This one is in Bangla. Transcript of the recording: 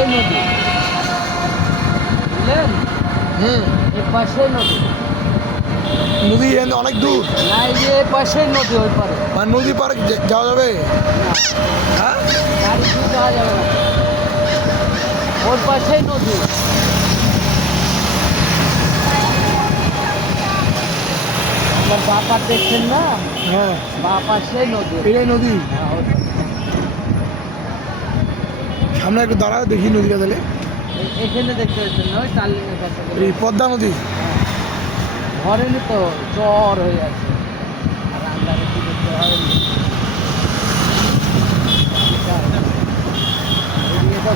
পাশেই নদী, বুঝলেন? এই পাশেই নদী। নদী অনেক দূর, না, এই যে এই পাশেই নদী, ওই পারে। মানে নদী পার যাওয়া যাবে? না, হ্যাঁ, গাড়ি দিয়ে যাওয়া যাবে না, ওর পাশেই নদী। আপনার বাপা দেখছেন না, হ্যাঁ, বা পাশেই নদী। এটাই নদী। হ্যাঁ, ওই পাশে। সামনে একটু দাঁড়ায় দেখি নদীটা তাহলে। এখানে দেখতে পাচ্ছেন না, ওই টার্লিংয়ের কাছে গেলে। এই পদ্মা নদী। ধরেনি তো, জ্বর হয়ে আছে, আর আন্দারে কি দেখতে হয়নি। এদিকে তো